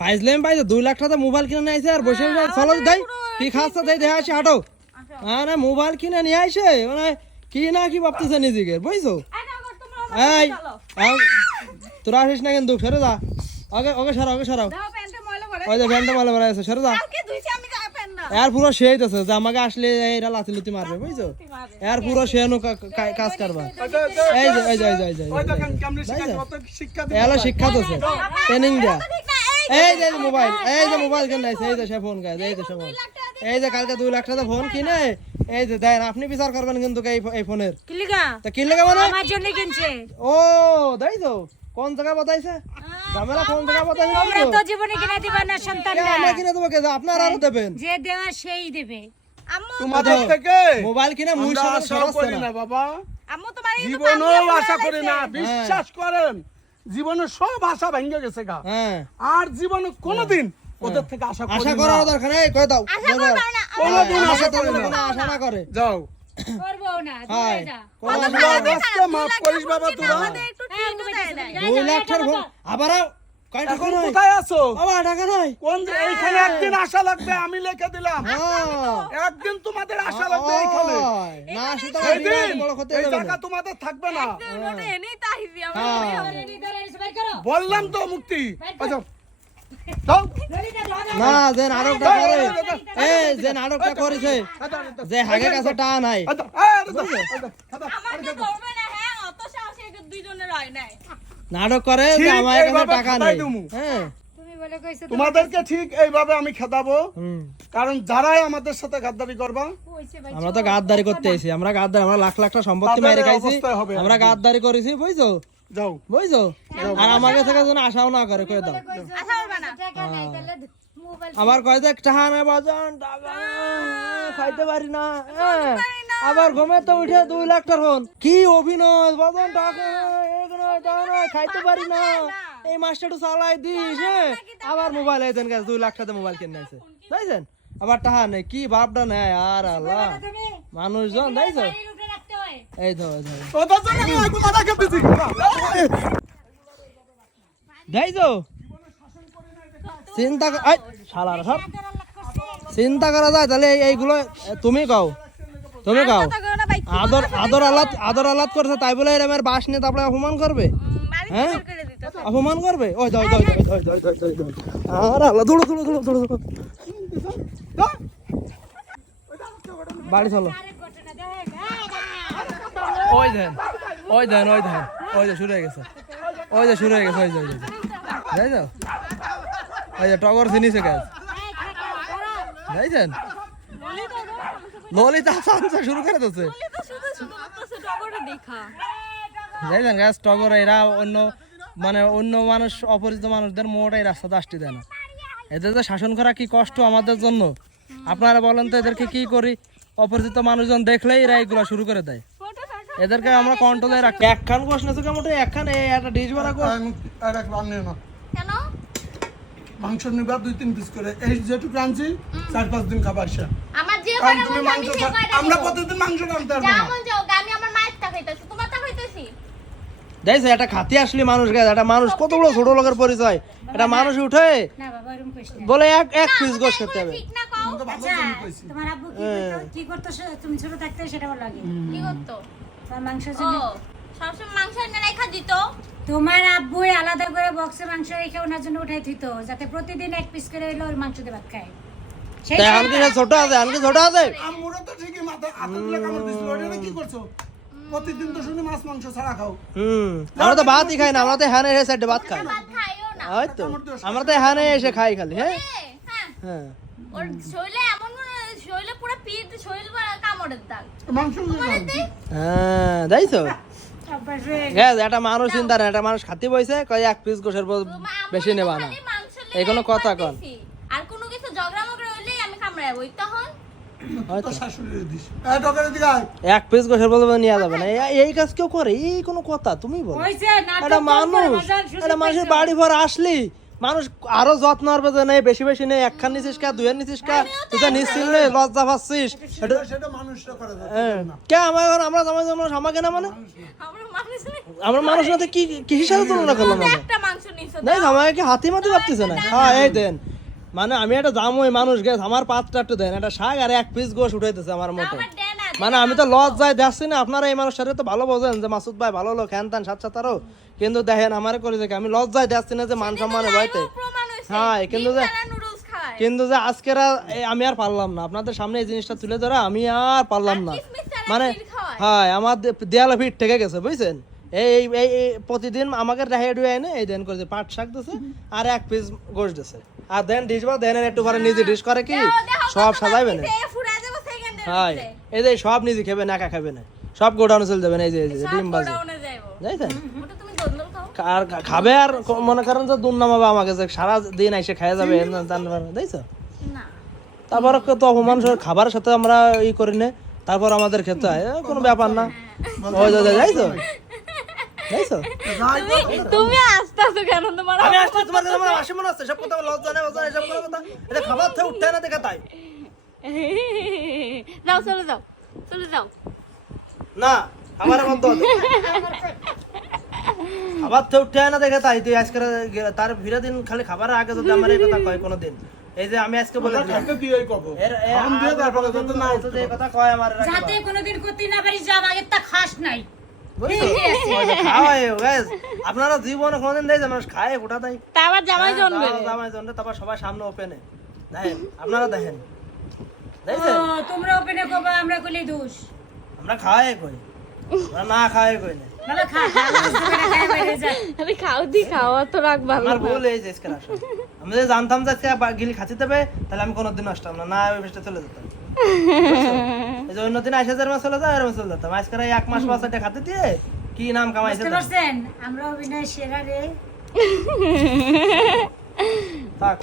ফাইজলাম পাইছে 2 লাখ টাকা মোবাইল কিনে নিয়ে আইছে আর বসে চলো দেই কি খাচ্ছে দেই দেখে আসি হাঁটো আরে মোবাইল কিনে নিয়ে আইছে মানে কি না কি ভাবতেছে নিজেকে বুঝছো এই তোরা আসিস না কিন্তু সরে যা ওকে সরাও ওই যে প্যান্টটা ময়লা ভরা আছে সরে যা এর পুরো সেই তো যে আমাকে আসলে এরা লাথি লুতি মারবে বুঝছো এর পুরো সেনো কাজ করবা এই যে এলো শিক্ষা দিছে ট্রেনিং দেয়া এই যে মোবাইল কেন নাইছে এই যে সে ফোন গায় এই যে সে ফোন এই যে কালকে 2 লাখ টাকা ফোন কিনে এই যে দেন আপনি বিচার করবেন কিন্তু এই ফোনের কি লাগা তা কি লাগা মানে আমার জন্য কিনছে ও তাই তো কোন জায়গা বতাইছে জামেলা কোন জায়গা বতাইছে তোমরা তো জীবনে কিনে দিবা না সন্তানরা আমরা কিনে দেব কে আপনারা আরো দেবেন যে দেওয়া সেই দেবে আম্মু তোমাদের থেকে মোবাইল কিনে মুই আশা করি না বাবা আম্মু তোমার জীবনেও আশা করি না বিশ্বাস করেন জীবনে সব আশা ভেঙে গেছে গা হ্যাঁ আর জীবনে কোনোদিন ওদের থেকে আশা করি আশা না করার দরকার নেই কই দাও কোনোদিন আশা করি না আশা না করে যাও করবো না হাই দূরে যা আজকে মাফ করিস বাবা তোরা একটু ঠিক দেয় না 2 লাখ টাকা ফোন আবার কয় টাকা এখন নাই কোথায় আছো বাবা টাকা নাই কোন যে এইখানে একদিন আশা লাগবে আমি লিখে দিলাম একদিন তোমাদের আশা লাগবে এইখানে না সেটা এইদিন বড় ক্ষতি এই হবে জায়গা তোমাদের থাকবে না করো বললাম তো মুক্তি আচ্ছা যাও না যে নাটকটা করে এই যে নাটকটা করেছে যে হাগে কাছে টা নাই নাটক করে যে ঠিক আমার কাছে এইভাবে টাকা খাতায় নাই দিমু। হ্যাঁ তুমি বলে কইছো তোমাদেরকে ঠিক এইভাবে আমি খেদাবো হুম। কারণ যারাই আমাদের সাথে গাদ্দারি করবা আমরা তো গাদ্দারি করতে আইছি আমরা লাখ লাখ টাকা সম্পত্তি তাদের মেরে খাইছি অবস্থায় হবে আমরা একদিন। গাদ্দারি করেছি বুঝছো যাও বুঝছো আর আমাকে থেকে যেন আশাও না করে কই দাও টাকা নাই তাহলে মোবাইল আবার কয় যে টাকা না বাজান টাকা খাইতে পারি না হ্যাঁ। আবার ঘুমে তো উঠে 2 লাখ টাকা ফোন কি অভিনয় বাজান টাকা এক নয় টাকা নয় খাইতে পারি না এই মাস্টারটা চালাই দিস হ্যাঁ আবার মোবাইল আইতেন গাছ 2 লাখ টাকা মোবাইল কিনে আছে বুঝছেন আবার টাকা নেই কি ভাবটা নেই আর আল্লাহ তুমি মানুষজন দেখছো বাড়ির উপরে রাখতে হয় এই তো ওদের জন্য আমি এগুলো রেখে দিছি দেখছো চিন্তা শালারা সব চিন্তা করা যায় তাহলে এইগুলো তুমি কও আদর আলাদ করছে তাই বলে এরমের বাস নিয়ে তারপরে অপমান করবে হ্যাঁ অপমান করবে ওই যাও আর আল্লাহ দৌড়ো বাড়ি চলো ওই দেন ওই যে শুরু হয়ে গেছে ওই যে যাই যাও ওই যে টগর চিনিছে গাছ যাইছেন ললিতা সানসা শুরু করে দিচ্ছে যাইছেন গাছ টগর এরা অন্য মানুষ অপরিচিত মানুষদের মোটাই রাস্তাতে আসতে দেয় না এদের যে শাসন করা কি কষ্ট আমাদের জন্য আপনারা বলেন তো এদেরকে কি করি অপরিচিত মানুষজন দেখলেই এরা এগুলা শুরু করে দেয় এদেরকে আমরা কন্ট্রোলে রাখি একখান কোষ না তো মোটে একখান একটা ডিশ ভরা কোষ কেন মাংস নিবা 2-3 পিস করে এই যেটুকু আনছি 4-5 দিন খাবার সে আমার যে কারণ তুমি মাংস আমরা প্রতিদিন মাংস আনতে পারবো না যেমন যাও আমি আমার মায়ের টা খাইতেছি তোমার টা খাইতেছি দেখছো একটা খাতি আসলে মানুষ গাছ একটা মানুষ কত বড় ছোট লোকের পরিচয় একটা মানুষ উঠে না বাবা এরকম কইছ না বলে এক পিস গোশ খেতে হবে ঠিক না কও তো ভালো আচ্ছা জন্য কইছি তোমার আব্বু কি করতো তুমি ছোট থাকতে সেটা ভালো লাগে কি করতো তোমার মাংস ও জন্য সবসময় মাংস এনে রেখা দিত তোমার আব্বু আলাদা করে বক্সে মাংস রেখে ওনার জন্য উঠাই দিত যাতে প্রতিদিন এক পিস করে হইলো ওর মাংস দিয়ে ভাত খায় সেই তাই আনকি ছোট আছে আমুরা তো ঠিকই মাথা আতলে কামড় দিছিল ওটা কি করছো প্রতিদিন তো শুনি মাছ মাংস ছাড়া খাও আমরা তো ভাতই খাই না আমরা তো হ্যানে এসে সাইডে ভাত খাই ভাত খাইও না ওই তো আমরা তো হ্যানে এসে খাই খালি হ্যাঁ হ্যাঁ হ্যাঁ ওর শরীরে এমন শরীরে পুরো পিঠ শরীর কামড়ের দাগ মাংস হ্যাঁ দেখছো অভ্যাস হয়ে গ্যাস একটা মানুষ চিন্তা না একটা মানুষ খাতি বইছে কয় এক পিস গোশের বেশি নেবা না খালি মাংস এই কোনো কথা কন আর কোনো কিছু ঝগড়া মগড়া হইলেই আমি কামড়াবো তখন তো শাশুড়ি দিস এই টকারে দিকে আয় এক পিস গোশের বলবে নিয়ে যাবে না এই কাজ কেউ করে এই কোনো কথা তুমি বলো কইছে একটা নাটক মানুষ মজার সুযোগ একটা মানুষের পাইছো। বাড়ি ভর আসলি মানুষ আরো যত্ন করবে যে নেই, বেশি বেশি নেই, একখান নিছিস কা, দুইয়ের নিছিস কা, তুই তো নিচ্ছিল নে, লজ্জা পাচ্ছিস। সেটা মানুষটা করে কে আমরা জামাই জন্য আমাকে না মানে আমরা মানুষ না, আমরা মানুষ না তো কি হিসাবে তুলনা করলাম আমরা? একটা মাংস নিছো নাই আমাকে কি হাতি মাতি ভাবতেছে না? হ্যাঁ এই দেন, মানে আমি একটা জামই মানুষ গেছ, আমার পাঁচটা একটু দেন, একটা শাক আর এক পিস গোশ উঠাইতেছে আমার মতো। আমার দেন না, মানে আমি তো লজ্জায় যাচ্ছি না। আপনারা এই মানুষের সাথে তো ভালো বোঝেন যে মাসুদ ভাই ভালো লোক, হ্যান ত্যান সাত সাতারও, কিন্তু দেখেন আমার করে দেখে আমি লজ্জায় যাচ্ছি না যে মান সম্মানে বাইতে। প্রমাণ হইছে হ্যাঁ, কিন্তু যে নুডলস খায়। কিন্তু যে আজকের আমি আর পারলাম না আপনাদের সামনে এই জিনিসটা তুলে ধরা, আমি আর পারলাম না। কিসমিস ছাড়া মানে ক্ষীর খাওয়ায়। হ্যাঁ, আমার দেয়ালে পিঠ থেকে গেছে বুঝছেন। এই এই এই প্রতিদিন আমাকে রেহাই ডুয়ে এনে এই দেন করেছে, পাট শাক দিছে আর এক পিস গোশ দিছে, আর দেন ডিশ বা দেন একটু পরে নিজে ডিশ করে কি সব সাজাইবে না। ফুরা যাবে সেকেন্ডের হ্যাঁ, এই যে সব নিজে খাবে না, একা খাবে না, সব গোডাউনে চলে যাবে না। এই যে ডিম বাজে ডাউনে যাইবো। যাইছেন ওটা তুমি দন্দল খাও। আর খাবে, আর মনে করেন যে দুন নামাবে আমাকে যে সারা দিন এসে খাইয়া যাবে, দেখছো। না। তারপর তো অপমান খাবারের সাথে আমরা ই করি না, তারপর আমাদের খেতে হয়, কোনো ব্যাপার না। ওই যে যাইছো যাইছো তুমি আসতেছো কেন তোমার? আমি আসলে তোমার কাছে আমার হাসি মনে হচ্ছে, সব কথা লজ্জা নেই, লজ্জা নেই, সব কথা এটা খাবার থেকে উঠতে না দেখা তাই যাও চলে যাও, চলে যাও। না খাবারের মধ্যে খাবার থেকে উঠতে না দেখে তাই তুই আজকে তার ফিরে দিন খালি খাবারের আগে যদি আমার এই কথা কয় কোনোদিন, এই যে আমি আজকে বলে দিলাম খাইতে দিয়েই কব এখন দিয়ে তারপরে যত না তো যে কথা কয় আমার যাতে কোনোদিন করতে না পারিস, যা আগের তা খাস নাই। আপনারা জীবনে কোনদিন দেয় মানুষ খায় গোটা দেয়, তা আবার জামাই জন্মে। জামাই জন্য তারপর সবাই সামনে ওপেনে দেখেন, আপনারা দেখেন ও, দেখছেন তোমরা ওপেনে কবা, আমরা কইলে দোষ। আমরা খাওয়াই কই, আমরা না খাওয়াই কই না। ভালো খা, খাই বাইরে যা। আরে খাও দি খাও, তো রাখ ভালো। আমার ভুল এই যে আজকে আসলে আমি যদি জানতাম যে আজকে গিলি খাচ্ছি দেবে, তাহলে আমি কোনোদিন আসতাম না, না ওই বেশটা চলে যেতাম। এই যে অন্যদিন 80,000 মাস চলে যায়, এরকম চলে যেতাম। আজকে এই 1 মাস বাচ্চাটা খাতে দিয়ে কি নাম কামাইছে বুঝতে পারছেন? আমরা অভিনয় সেরা রে। থাক।